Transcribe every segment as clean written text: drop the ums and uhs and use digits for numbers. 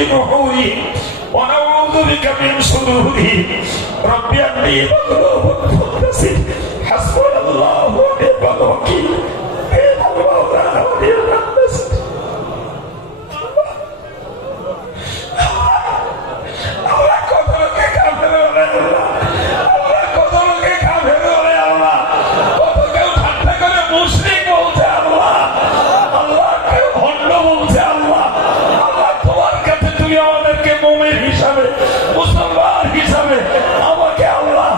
نحورهم ونعوذ بك من شرورهم رب أني مغلوب فانتصر حسبنا الله ونعم الوكيل نعم المولى ونعم النصير আল্লাহ কত লোকে কাফের বলে আল্লাহ কত লোকে কাফের বলে আল্লাহ কত কেউ ঠাট্টা করে মুশরিক বলছে আল্লাহ আল্লাহ কেউ ভণ্ড বলছে আল্লাহ আল্লাহ তোমার কাছে তুমি আমাদেরকে মুমিন হিসাবে মুসলমান হিসাবে আমাকে আল্লাহ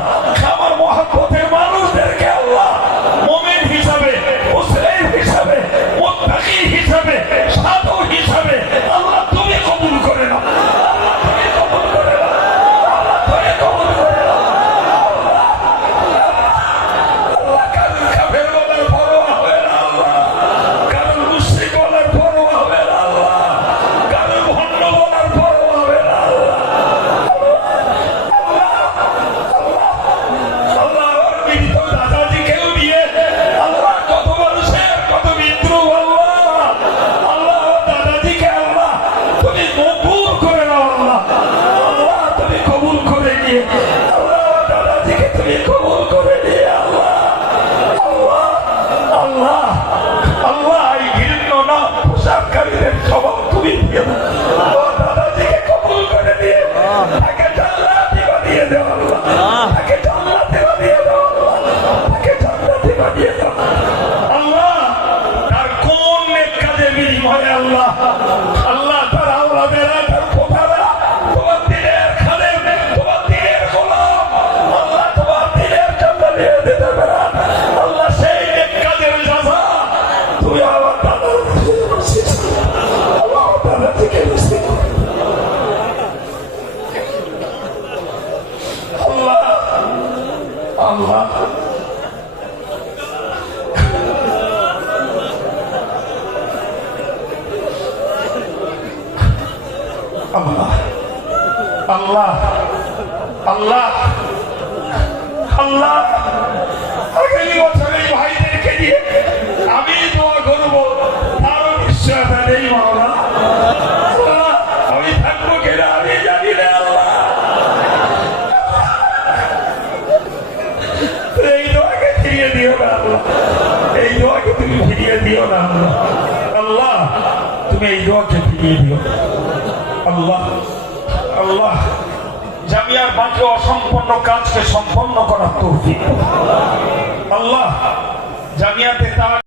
আমার মহব্বতের মানুষদেরকে আল্লাহ মুমিন হিসাবে মুসলিম হিসাবে মুত্তাকি হিসাবে সাধু হিসাবে আল্লাহ তুমি কবুল করে নাও আল্লাহ আল্লাহ আল্লাহ আগামী বছর এই ভাইদেরকে দিয়ে আমি দোয়া করবো তারও নিশ্চয়তা নেই মাওলা আমি থাকবো কিনা আমি জানি না আল্লাহ এই দোয়াকে ফিরিয়ে দিও না আল্লাহ এই দোয়াকে তুমি ফিরিয়ে দিও না আল্লাহ আল্লাহ তুমি এই দোয়াকে ফিরিয়ে দিও আল্লাহ আল্লাহ জামিয়ার বাকি অসম্পন্ন কাজকে সম্পন্ন করার তৌফিক আল্লাহ জামিয়াতে